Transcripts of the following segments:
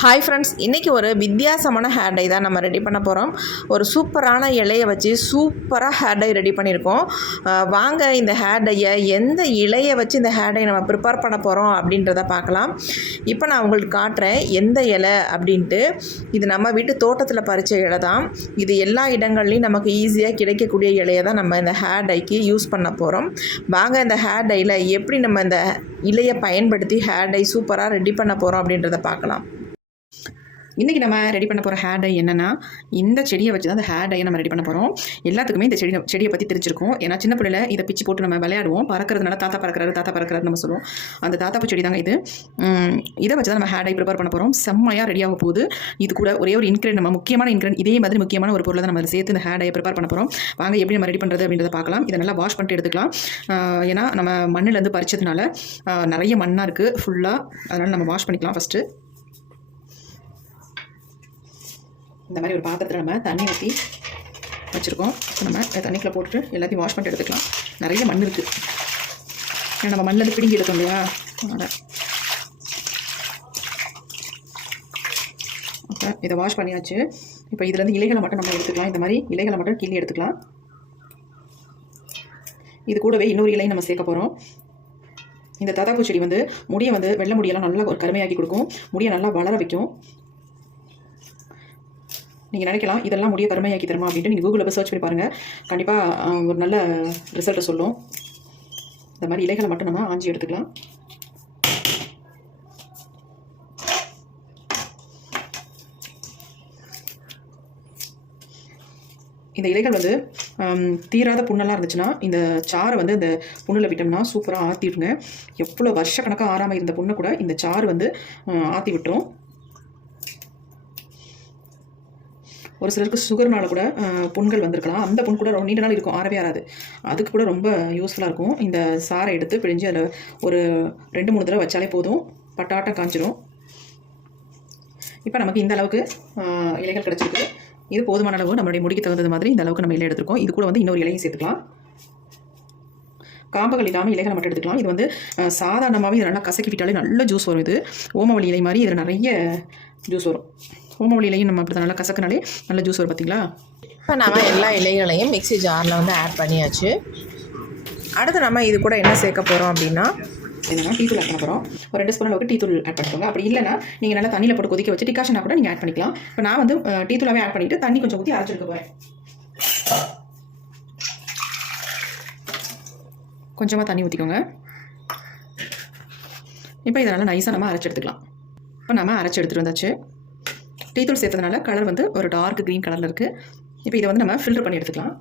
Hi friends இன்றைக்கி ஒரு வித்தியாசமான ஹேர் டை தான் நம்ம ரெடி பண்ண போகிறோம் ஒரு சூப்பரான இலையை வச்சு சூப்பராக ஹேர் டை ரெடி பண்ணியிருக்கோம். வாங்க இந்த ஹேர் டையை எந்த இலையை வச்சு இந்த ஹேர் டை நம்ம ப்ரிப்பேர் பண்ண போகிறோம் அப்படின்றத பார்க்கலாம். இப்போ நான் உங்களுக்கு காட்டுறேன் எந்த இலை அப்படின்ட்டு. இது நம்ம வீட்டு தோட்டத்தில் பறித்த இலை தான். இது எல்லா இடங்கள்லையும் நமக்கு ஈஸியாக கிடைக்கக்கூடிய இலையை தான் நம்ம இந்த ஹேர் டைக்கு யூஸ் பண்ண போகிறோம் வாங்க இந்த ஹேர் டையில் எப்படி நம்ம இந்த இலையை பயன்படுத்தி ஹேர் டை சூப்பராக ரெடி பண்ண போகிறோம் அப்படின்றத பார்க்கலாம். இன்றைக்கி நம்ம ரெடி பண்ண போகிற ஹேர் டை என்னென்னா இந்த செடியை வச்சு தான் அந்த ஹேர் டையை நம்ம ரெடி பண்ண போகிறோம் எல்லாத்துக்குமே இந்த செடி செடியை பற்றி தெரிஞ்சிருக்கும். ஏன்னா சின்ன பிள்ளையில இதை பிச்சு போட்டு நம்ம விளையாடுவோம். பறக்கிறதுனால தாத்தா பறக்கிறாரு தாத்தா பறக்கிறாரு நம்ம சொல்லுவோம். அந்த தாத்தாப்பு செடி தாங்க இது. இதை வச்சு தான் நம்ம ஹேர் டை ப்ரிப்பேர் பண்ண போகிறோம் செம்மையாக ரெடி ஆக போகுது. இது கூட ஒரே ஒரு இன்க்ரெண்ட் நம்ம முக்கியமான இன்க்ரெண்ட் இதே மாதிரி முக்கியமான ஒரு பொருளை தான் நம்ம சேர்த்து இந்த ஹேர் டையை ப்ரிப்பேர் பண்ண போகிறோம் வாங்க எப்படி நம்ம ரெடி பண்ணுறது அப்படின்றத பார்க்கலாம். இதை நல்லா வாஷ் பண்ணிட்டு எடுத்துக்கலாம். ஏன்னா நம்ம மண்ணிலேருந்து பறிச்சதுனால நிறைய மண்ணாக இருக்குது ஃபுல்லாக அதனால் நம்ம வாஷ் பண்ணிக்கலாம் ஃபஸ்ட்டு இந்த மாதிரி ஒரு பாத்திரத்தில் நம்ம தண்ணி ஊற்றி வச்சுருக்கோம். இப்போ நம்ம இந்த போட்டுட்டு எல்லாத்தையும் வாஷ் பண்ணிட்டு எடுத்துக்கலாம். நிறைய மண் இருக்குது ஏன்னா நம்ம மண்ணில் பிடுங்கி எடுத்தோம் இல்லையா? அதனால். ஓகே இதை வாஷ் பண்ணியாச்சு. இப்போ இதுலேருந்து இலைகளை மட்டும் நம்ம எடுத்துக்கலாம். இந்த மாதிரி இலைகளை மட்டும் கிள்ளி எடுத்துக்கலாம். இது கூடவே இன்னொரு இலையும் நம்ம சேர்க்க போகிறோம் இந்த தாத்தாப்பூ செடி வந்து முடியை வந்து வெள்ளை முடியெல்லாம் நல்லா ஒரு கருமையாக்கி கொடுக்கும். முடியை நல்லா வளர வைக்கும். நீங்கள் நினைக்கலாம் இதெல்லாம் முடிய கருமையாக்கி தருமா அப்படின்ட்டு நீங்கள் கூகுளில் போய் சர்ச் பண்ணி பாருங்கள் கண்டிப்பாக ஒரு நல்ல ரிசல்ட்டை சொல்லும். இந்த மாதிரி இலைகளை மட்டும் நம்ம ஆஞ்சி எடுத்துக்கலாம். இந்த இலைகள் வந்து தீராத புண்ணெல்லாம் இருந்துச்சுன்னா இந்த சாறை வந்து இந்த புண்ணில் விட்டோம்னா சூப்பராக ஆற்றிடுங்க எவ்வளோ வருஷக்கணக்காக ஆறாமல் இருந்த புண்ணை கூட இந்த சாறு வந்து ஆற்றி விட்டுரும் ஒரு சிலருக்கு சுகர்னால கூட புண்கள் வந்திருக்கலாம். அந்த புண் கூட ரொம்ப நீண்ட நாள் இருக்கும் ஆறவே ஆறாது. அதுக்கு கூட ரொம்ப யூஸ்ஃபுல்லாக இருக்கும். இந்த சாரை எடுத்து பிழிஞ்சு அதில் ஒரு ரெண்டு மூணு தடவை வச்சாலே போதும். பட்டாட்டம் காஞ்சிரும். இப்போ நமக்கு இந்த அளவுக்கு இலைகள் கிடச்சிருக்கு. இது போதுமான அளவு நம்மளுடைய முடிக்கு தகுந்தது மாதிரி இந்த அளவுக்கு நம்ம இலை எடுத்துருக்கோம். இது கூட வந்து இன்னொரு இலையும் சேர்த்துக்கலாம். காம்புகள் இல்லாமல் இலைகளை மட்டும் எடுத்துக்கலாம். இது வந்து சாதாரணமாகவே இதை நல்லா கசக்கி விட்டாலே நல்ல ஜூஸ் வரும் இது. ஓமவழி இலை மாதிரி இதில் நிறைய ஜூஸ் வரும். ஓமவழி இலையும் நம்ம அப்படி நல்லா கசக்குனாலே நல்ல ஜூஸ் வரும் பார்த்தீங்களா இப்போ நம்ம எல்லா இலைகளையும் மிக்ஸி ஜாரில் வந்து ஆட் பண்ணியாச்சு. அடுத்து நம்ம இது கூட என்ன சேர்க்க போகிறோம் அப்படின்னா என்னன்னா டீ தூள் ஆட் பண்ண போகிறோம் ஒரு ரெண்டு ஸ்பூன் அளவுக்கு டீ தூள் ஆட் பண்ணிக்கோங்க அப்படி இல்லைன்னா நீங்கள் நல்லா தண்ணியில் போட்டு கொதிக்க வச்சு டிகாஷனாக கூட நீங்கள் ஆட் பண்ணிக்கலாம். இப்போ நான் வந்து டீ தூளாவே ஆட் பண்ணிவிட்டு தண்ணி கொஞ்சம் ஊற்றி அரைச்சிருக்க போகிறேன் கொஞ்சமாக தண்ணி ஊற்றிக்கோங்க இப்போ இதை நல்லா நைஸாக நம்ம அரைச்சி எடுத்துக்கலாம். இப்போ நம்ம அரைச்சி எடுத்துகிட்டு வந்தாச்சு. டீ தூள் சேர்த்ததுனால கலர் வந்து ஒரு டார்க் க்ரீன் கலரில் இருக்குது இப்போ இதை வந்து நம்ம ஃபில்டர் பண்ணி எடுத்துக்கலாம்.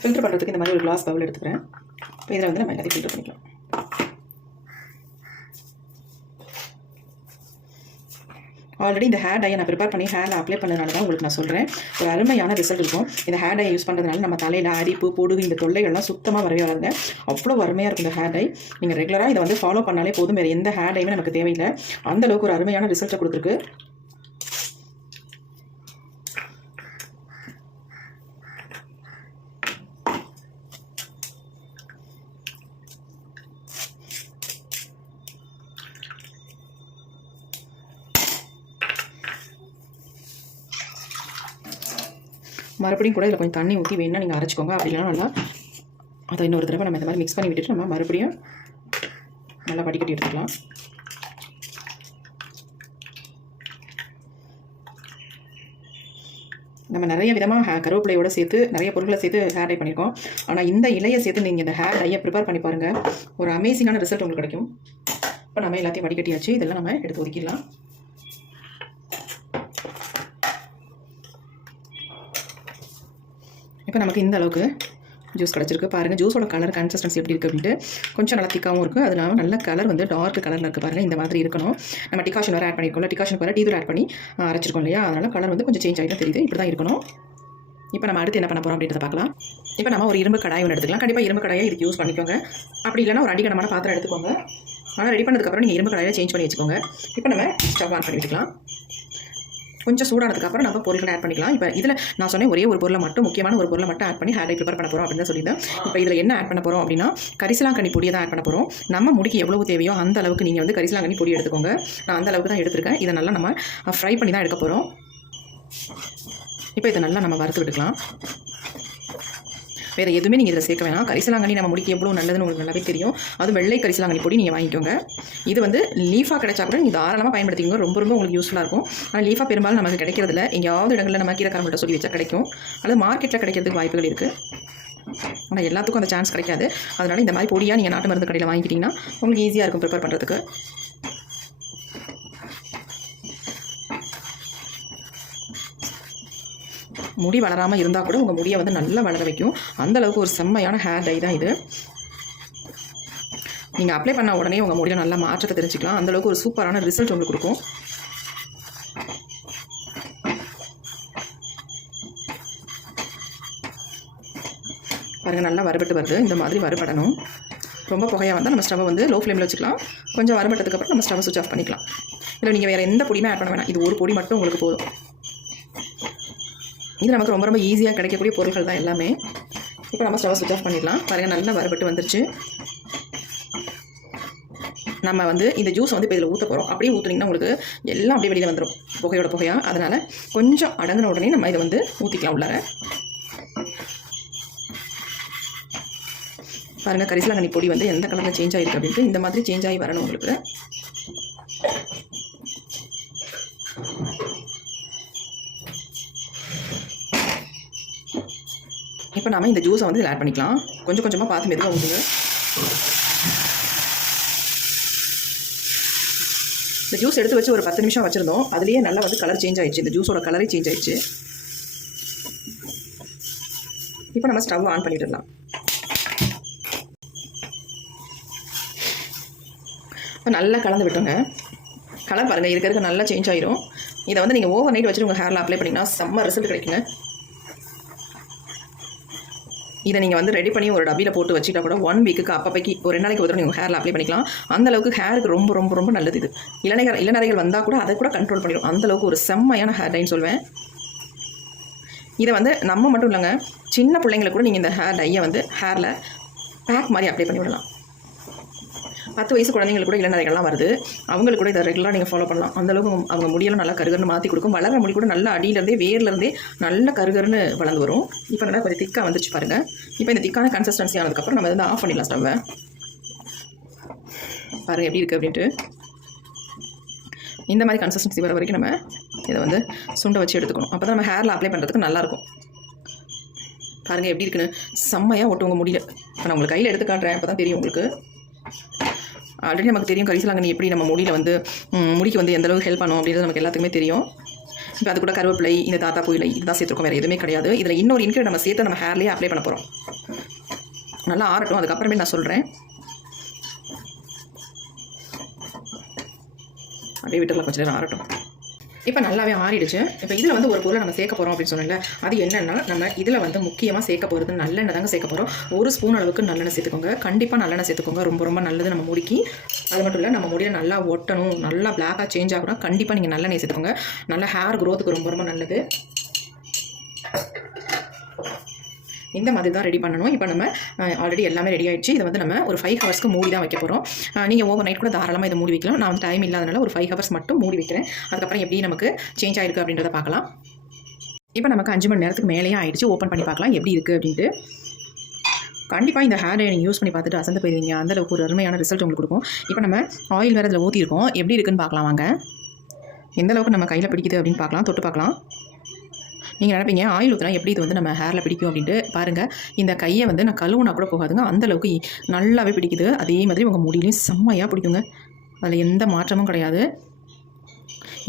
ஃபில்டர் பண்ணுறதுக்கு இந்த மாதிரி ஒரு கிளாஸ் பவுல் எடுத்துக்கிறேன். இப்போ இதில் வந்து நம்ம எல்லாத்தையும் ஃபில்டர் பண்ணிக்கலாம். ஆல்ரெடி இந்த ஹேர் டையை நான் ப்ரிப்பேர் பண்ணி ஹேரில் அப்ளை பண்ணதுனால தான் உங்களுக்கு நான் சொல்கிறேன் ஒரு அருமையான ரிசல்ட் இருக்கும். இந்த ஹேர் டை யூஸ் பண்ணுறதுனால நம்ம தலையில் அரிப்பு பொடுகு இந்த தொல்லைகள்லாம் சுத்தமாக வரவே வராதுங்க. அவ்வளோ அருமையாக இருக்கும் இந்த ஹேர் டை நீங்கள் ரெகுலராக இதை வந்து ஃபாலோ பண்ணாலே போதும். வேறு எந்த ஹேர் டையுமே நமக்கு தேவையில்லை. அந்தளவுக்கு ஒரு அருமையான ரிசல்ட்டை கொடுத்துருக்கு. மறுபடியும் கூட இதில் கொஞ்சம் தண்ணி ஊற்றி வேணால் நீங்கள் அரைச்சிக்கோங்க. அப்படிலாம் நல்லா அதை இன்னொரு தடவை நம்ம இந்த மாதிரி மிக்ஸ் பண்ணி விட்டுட்டு நம்ம மறுபடியும் நல்லா வடிகட்டி எடுத்துக்கலாம். நம்ம நிறைய விதமாக ஹே கருவேப்பிலையோட சேர்த்து நிறைய பொருட்களை சேர்த்து ஹேர் டை பண்ணியிருக்கோம் ஆனால் இந்த இலையை சேர்த்து நீங்கள் இந்த ஹேர் டையை ப்ரிப்பேர் பண்ணி பாருங்கள் ஒரு அமேசிங்கான ரிசல்ட் உங்களுக்கு கிடைக்கும். இப்போ நம்ம எல்லாத்தையும் வடிகட்டியாச்சு. இதெல்லாம் நம்ம எடுத்து ஒதுக்கிடலாம். இப்போ நமக்கு இந்த அளவுக்கு ஜூஸ் கிடச்சிருக்கு. பாருங்கள் ஜூஸோட கலர் கன்சிஸ்டன்சி எப்படி இருக்குது அப்படின்ட்டு கொஞ்சம் நல்லா திக்காகவும் இருக்குது அது இல்லாமல் நல்ல கலர் வந்து டார்க் கலரில் இருக்குது பாருங்கள் இந்த மாதிரி இருக்கணும். நம்ம டிகாஷன் வேறு ஆட் பண்ணியிருக்கோம்ல டிகாஷன் வேறு டீதூர் ஆட் பண்ணி அரைச்சிருக்கோம் இல்லையா? அதனால் கலர் வந்து கொஞ்சம் சேஞ்ச் ஆகிட்டு தெரியுது. இப்படி தான் இருக்கணும். இப்போ நம்ம அடுத்து என்ன பண்ண போகிறோம் அப்படின்றத பார்க்கலாம். இப்போ நம்ம ஒரு இரும்பு கடாய் ஒன்று எடுத்துக்கலாம். கண்டிப்பாக இரும்பு கடாயை இதுக்கு யூஸ் பண்ணிக்கோங்க. அப்படி இல்லைன்னா ஒரு அடிக்கணமான பாத்திரம் எடுத்துக்கோங்க. ஆனால் ரெடி பண்ணதுக்கப்புறம் நீங்கள் இரும்பு கடாயை சேஞ்ச் பண்ணி வச்சுக்கோங்க. இப்போ நம்ம ஸ்டவ் ஆன் பண்ணி வச்சுக்கலாம். கொஞ்சம் சூடானதுக்கப்புறம் நம்ம பொருட்களை ஆட் பண்ணிக்கலாம். இப்போ இதில் நான் சொன்னேன் ஒரே ஒரு பொருளை மட்டும் முக்கியமான ஒரு பொருளை மட்டும் ஆட் பண்ணி ஹேர் டை ப்ரிப்பேர் பண்ண போகிறோம் அப்படின்னு சொல்லியிருந்தேன். இப்போ இதில் என்ன ஆட் பண்ண போகிறோம் அப்படின்னா கரிசலாங்கண்ணி பொடியை தான் ஆட் பண்ண போகிறோம் நம்ம முடிக்கு எவ்வளவு தேவையோ அந்த அளவுக்கு நீங்கள் வந்து கரிசலாங்கண்ணி பொடி எடுத்துக்கோங்க. நான் அந்த அளவுக்கு தான் எடுத்திருக்கேன். இதை நல்லா நம்ம ஃப்ரை பண்ணி தான் எடுக்க போகிறோம் இப்போ இதை நல்லா நம்ம வறுத்து விட்டுக்கலாம். வேறு எதுவுமே நீங்கள் இதில் சேர்க்க வேணாம். கரிசலாங்கண்ணி நம்ம முடிக்க எவ்வளோ நல்லதுன்னு உங்களுக்கு நல்லாவே தெரியும். அது வெள்ளை கரிசலாங்கண்ணி பொடி நீங்கள் வாங்கிக்கோங்க. இது வந்து லீஃபாக கிடைச்சா கூட நீங்கள் தாராளமாக பயன்படுத்திக்கோங்க. ரொம்ப ரொம்ப உங்களுக்கு யூஸ்ஃபுல்லாக இருக்கும். ஆனால் லீஃபாக பெரும்பாலும் நமக்கு கிடைக்கிறதில்ல எங்கேயாவது இடங்களில் நம்ம கீரைக்காரங்கள்ட்ட சொல்லி வச்சா கிடைக்கும். அல்லது மார்க்கெட்டில் கிடைக்கிறதுக்கு வாய்ப்புகள் இருக்குது ஆனால் எல்லாத்துக்கும் அந்த சான்ஸ் கிடைக்காது. அதனால் இந்த மாதிரி பொடியாக நீங்கள் நாட்டு மருந்து கடையில் வாங்கிக்கிட்டிங்கன்னா உங்களுக்கு ஈஸியாக இருக்கும் ப்ரிப்பேர் பண்ணுறதுக்கு முடி வளராமல் இருந்தால் கூட உங்கள் முடியை வந்து நல்லா வளர வைக்கும். அந்த அளவுக்கு ஒரு செம்மையான ஹேர் டை தான் இது. நீங்கள் அப்ளை பண்ண உடனே உங்கள் முடியை நல்லா மாற்றத்தை தெரிஞ்சுக்கலாம். அந்தளவுக்கு ஒரு சூப்பரான ரிசல்ட் உங்களுக்கு கொடுக்கும். பாருங்கள் நல்லா வறுபட்டு வருது. இந்த மாதிரி வறுபடணும். ரொம்ப புகையாக வந்தால் நம்ம ஸ்டவ்வை வந்து லோ ஃப்ளேமில் வச்சுக்கலாம். கொஞ்சம் வறுபட்டதுக்கப்புறம் நம்ம ஸ்டவ் சுவிச் ஆஃப் பண்ணிக்கலாம். இல்லை நீங்கள் வேறு எந்த பொடியுமே ஆட் பண்ண வேணாம். இது ஒரு பொடி மட்டும் உங்களுக்கு போதும். இது நமக்கு ரொம்ப ரொம்ப ஈஸியாக கிடைக்கக்கூடிய பொருட்கள் தான் எல்லாமே. இப்போ நம்ம ஸ்டவ் சுவிச் ஆஃப் பண்ணிடலாம். பாருங்கள் நல்லா வரப்பட்டு வந்துருச்சு. நம்ம வந்து இந்த ஜூஸ் வந்து இப்போ இதில் ஊற்ற போகிறோம் அப்படியே ஊற்றுனீங்கன்னா உங்களுக்கு எல்லாம் அப்படியே வெளியில் வந்துடும் புகையோட புகையாக அதனால் கொஞ்சம் அடங்கின உடனே நம்ம இதை வந்து ஊற்றிக்கலாம் உள்ளார. பாருங்கள் கரிசலாங்கண்ணி பொடி வந்து எந்த கலரில் சேஞ்ச் ஆகிருக்கு அப்படின்ட்டு இந்த மாதிரி சேஞ்ச் ஆகி வரணும் உங்களுக்கு. நாம் இந்த ஜூஸை வந்து இதில் ஆட் பண்ணிக்கலாம். கொஞ்சம் கொஞ்சமாக பார்த்து மெதுவாக ஊற்றுங்க இந்த ஜூஸ் எடுத்து வச்சு ஒரு பத்து நிமிஷம் வச்சுருந்தோம். அதுலேயே நல்லா வந்து கலர் சேஞ்ச் ஆயிடுச்சு. இந்த ஜூஸோட கலரே சேஞ்ச் ஆயிடுச்சு. இப்போ நம்ம ஸ்டவ் ஆன் பண்ணிடலாம் இப்போ நல்லா கலந்து விட்டுங்க. கலர் பாருங்கள் இருக்கிறதுக்கு இருக்க நல்லா சேஞ்ச் ஆயிரும். இதை வந்து நீங்கள் ஓவர் நைட் வச்சுட்டு உங்கள் ஹேரில் அப்ளை பண்ணிங்கன்னா செம்ம ரிசல்ட் கிடைக்குங்க. இதை நீங்கள் வந்து ரெடி பண்ணி ஒரு டப்பியில் போட்டு வச்சுட்டா கூட ஒன் வீக்குக்கு அப்பப்பைக்கு ஒரு ரெண்டு நாளைக்கு ஒரு நீங்கள் ஹேரில் அப்ளை பண்ணிக்கலாம். அந்த அளவுக்கு ஹேருக்கு ரொம்ப ரொம்ப ரொம்ப நல்லது இது. இளநகர் இளநரைகள் வந்தால் கூட அதை கூட கண்ட்ரோல் பண்ணிடும். அந்தளவுக்கு ஒரு செம்மையான ஹேர் டைன்னு சொல்வேன். இதை வந்து நம்ம மட்டும் இல்லைங்க சின்ன பிள்ளைங்களுக்கு கூட நீங்கள் இந்த ஹேர் டையை வந்து ஹேரில் பேக் மாதிரி அப்ளை பண்ணி விடலாம். பத்து வயசு குழந்தைங்களுக்கு கூட இளநரைகள்லாம் வருது. அவங்களுக்கு கூட இதை ரெகுலராக நீங்கள் ஃபாலோ பண்ணலாம். அந்தளவுக்கு அவங்க- அவங்க முடியெல்லாம் நல்லா கருகருன்னு மாற்றி கொடுக்கும். வளர முடி கூட நல்லா அடியிலேருந்தே வேர்லேருந்தே நல்ல கருகருன்னு வளர்ந்து வரும். இப்போ நல்லா கொஞ்சம் திக்காக வந்துச்சு பாருங்கள் இப்போ இந்த திக்கான கன்சிஸ்டன்சி ஆனதுக்கப்புறம் நம்ம வந்து ஆஃப் பண்ணிடலாம் ஸ்டவ்வை பாருங்கள் எப்படி இருக்குது அப்படின்ட்டு. இந்த மாதிரி கன்சிஸ்டன்சி வர வரைக்கும் நம்ம இதை வந்து சுண்டை வச்சு எடுத்துக்கணும். அப்போ தான் நம்ம ஹேரில் அப்ளை பண்ணுறதுக்கு நல்லாயிருக்கும். பாருங்கள் எப்படி இருக்குன்னு. செம்மையாக ஒட்டுவங்க முடியல. இப்போ நான் உங்களுக்கு கையில் எடுத்து காட்டுறேன். அப்போ தான் தெரியும் உங்களுக்கு. ஆல்ரெடி நமக்கு தெரியும் கரிசலாங்கண்ணி எப்படி நம்ம முடியில் வந்து முடிக்கு வந்து எந்தளவுக்கு ஹெல்ப் பண்ணும் அப்படின்றது நமக்கு எல்லாத்துக்குமே தெரியும். இப்போ அது கூட கருவேப்பிலை இந்த தாத்தா கோயிலை இதுதான் சேர்த்துருக்கோம் வேறு எதுவுமே கிடையாது. இதில் இன்னொரு இன்க்ரீட் நம்ம சேர்த்து நம்ம ஹேர்லேயே அப்ளை பண்ண போகிறோம் நல்லா ஆறட்டும் அதுக்கப்புறமே நான் சொல்கிறேன் அப்படியே விட்டுலாம் கொஞ்சம் நேரம் ஆறட்டும். இப்போ நல்லாவே ஆறிடுச்சு. இப்போ இதில் வந்து ஒரு பொருளை நம்ம சேர்க்க போகிறோம் அப்படின்னு சொன்னல அது என்னென்னா நம்ம இதில் வந்து முக்கியமாக சேர்க்க போகிறது நல்லெண்ணெய் தாங்க சேர்க்க போகிறோம் ஒரு ஸ்பூன் அளவுக்கு நல்லெண்ணெய் சேர்த்துக்கோங்க. கண்டிப்பாக நல்லெண்ணெய் சேர்த்துக்கோங்க. ரொம்ப ரொம்ப நல்லது நம்ம முடிக்கு. அது மட்டும் இல்லை நம்ம முடியை நல்லா ஒட்டணும். நல்லா பிளாக்காக சேஞ்ச் ஆகணும். கண்டிப்பாக நீங்கள் நல்லெண்ணெய் சேர்த்துக்கோங்க. நல்ல ஹேர் க்ரோத்துக்கு ரொம்ப ரொம்ப நல்லது. இந்த மாதிரி தான் ரெடி பண்ணணும். இப்போ நம்ம ஆல்ரெடி எல்லாமே ரெடி ஆகிடுச்சு இதை வந்து நம்ம ஒரு ஃபைவ் ஹவர்ஸ்க்கு மூடி தான் வைக்க போகிறோம் நீங்கள் ஓவர் நைட் கூட தாராளமாக இதை மூடி வைக்கலாம். நான் வந்து டைம் இல்லாதனால ஒரு ஃபைவ் ஹவர்ஸ் மட்டும் மூடி வைக்கிறேன். அதுக்கப்புறம் எப்படி நமக்கு சேஞ்ச் ஆயிருக்கு அப்படின்றத பார்க்கலாம். இப்போ நமக்கு அஞ்சு மணி நேரத்துக்கு மேலேயே ஆயிடுச்சு. ஓப்பன் பண்ணி பார்க்கலாம். எப்படி இருக்குது அப்படின்ட்டு. கண்டிப்பாக இந்த ஹேர் நீங்கள் யூஸ் பண்ணி பார்த்துட்டு அசந்து போயிருவீங்க. அந்தளவுக்கு ஒரு அருமையான ரிசல்ட் உங்களுக்கு கொடுக்கும். இப்போ நம்ம ஆயில் வேறு இதில் ஊற்றிருக்கோம் எப்படி இருக்குன்னு பார்க்கலாம் வாங்க. எந்த அளவுக்கு நம்ம கையில் பிடிக்குது அப்படின்னு பார்க்கலாம். தொட்டு பார்க்கலாம். நீங்கள் நினைப்பீங்க ஆயில் ஊற்றினா எப்படி இது வந்து நம்ம ஹேரில் பிடிக்கும்? அப்படின்ட்டு பாருங்கள் இந்த கையை வந்து நான் கழுவுனா கூட போகாதுங்க. அந்த அளவுக்கு நல்லாவே பிடிக்குது. அதே மாதிரி உங்கள் முடியிலையும் செம்மையாக பிடிக்குங்க. அதில் எந்த மாற்றமும் கிடையாது.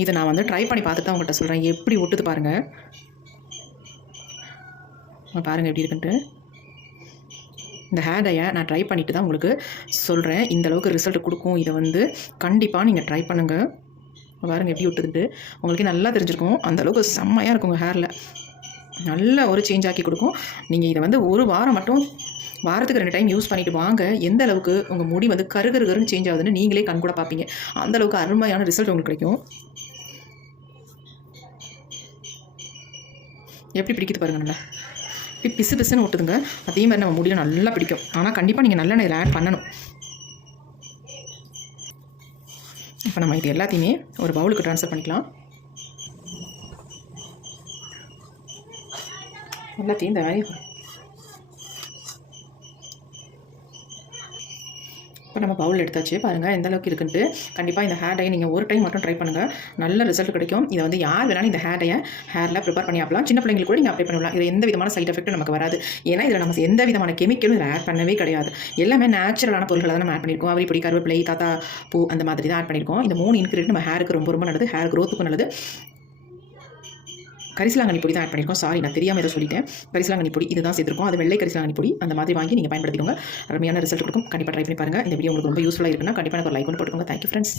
இதை நான் வந்து ட்ரை பண்ணி பார்த்துட்டு தான் உங்கள்கிட்ட சொல்கிறேன் எப்படி ஒட்டுது பாருங்கள் பாருங்கள் எப்படி இருக்குன்ட்டு. இந்த ஹேர் டையை நான் ட்ரை பண்ணிவிட்டு தான் உங்களுக்கு சொல்கிறேன் இந்த அளவுக்கு ரிசல்ட் கொடுக்கும். இதை வந்து கண்டிப்பாக நீங்கள் ட்ரை பண்ணுங்கள் பாருங்கள் எப்படி விட்டுட்டு உங்களுக்கு நல்லா தெரிஞ்சிருக்கும். அந்த அளவுக்கு செம்மையாக இருக்கும் உங்கள் ஹேரில் நல்ல ஒரு சேஞ்ச் ஆக்கி கொடுக்கும். நீங்கள் இதை வந்து ஒரு வாரம் மட்டும் வாரத்துக்கு ரெண்டு டைம் யூஸ் பண்ணிட்டு வாங்க. எந்த அளவுக்கு உங்கள் முடி வந்து கரு கருன்னு சேஞ்ச் ஆகுதுன்னு நீங்களே கண் கூட பார்ப்பீங்க. அந்த அளவுக்கு அருமையான ரிசல்ட் உங்களுக்கு கிடைக்கும். எப்படி பிடிக்குது பாருங்க நல்லா. இப்படி பிசு பிசுன்னு ஒட்டுதுங்க. அதே மாதிரி நம்ம முடியும் நல்லா பிடிக்கும். ஆனால் கண்டிப்பாக நீங்கள் நல்லெண்ணெய் இதில் ஆட் பண்ணணும். இப்போ நம்ம இது எல்லாத்தையுமே ஒரு பவுலுக்கு ட்ரான்ஸ்ஃபர் பண்ணிக்கலாம். எல்லாத்தையும் இந்த மாதிரி இப்போ நம்ம பவுல் எடுத்தாச்சு பாருங்கள் எந்த அளவுக்கு இருக்குன்ட்டு. கண்டிப்பாக இந்த ஹேர் டை நீங்கள் ஒரு டைம் மட்டும் ட்ரை பண்ணுங்கள் நல்ல ரிசல்ட் கிடைக்கும். இதை வந்து யார் வேணாலும் இந்த ஹேர் டையை ஹேரில் ப்ரிப்பேர் பண்ணி ஆப்பலாம். சின்ன பிள்ளைங்களுக்கு கூட நீங்கள் அப்ளை பண்ணலாம் இது எந்த விதமான சைட் எஃபெக்ட்டும் நமக்கு வராது. ஏன்னா இதில் நம்ம எந்த விதமான கெமிக்கலும் இதில் ஆட் பண்ணவே கிடையாது. எல்லாமே நேச்சுரலான பொருட்களை தான் நம்ம ஆட் பண்ணியிருக்கோம். அவரி பிடி கருவேப்பிலை தாத்தா பூ அந்த மாதிரி தான் ஆட் பண்ணியிருக்கோம். இந்த மூணு இன்க்ரீடியன்ட் நம்ம ஹேருக்கு ரொம்ப ரொம்ப நல்லது. ஹேர் க்ரோத்துக்கும் நல்லது. கரிசலாங்கண்ணி பொடி தான் ஆட் பண்ணியிருக்கோம். சாரி நான் தெரியாமல் ஏதோ சொல்லிட்டேன். கரிசலாங்கண்ணி பொடி இதுதான் சேர்த்துருக்கோம். அது வெள்ளை கரிசலாங்கண்ணி பொடி. அந்த மாதிரி வாங்கி நீங்கள் பயன்படுத்திக்கோங்க. அருமையான ரிசல்ட் கொடுக்கும். கண்டிப்பாக ட்ரை பண்ணி பாருங்கள் இந்த வீடியோ உங்களுக்கு ரொம்ப யூஸ்ஃபுல்லாக இருக்குன்னா கண்டிப்பாக எனக்கு ஒரு லைக் ஒன்று போட்டுக்கோங்க. Thank you friends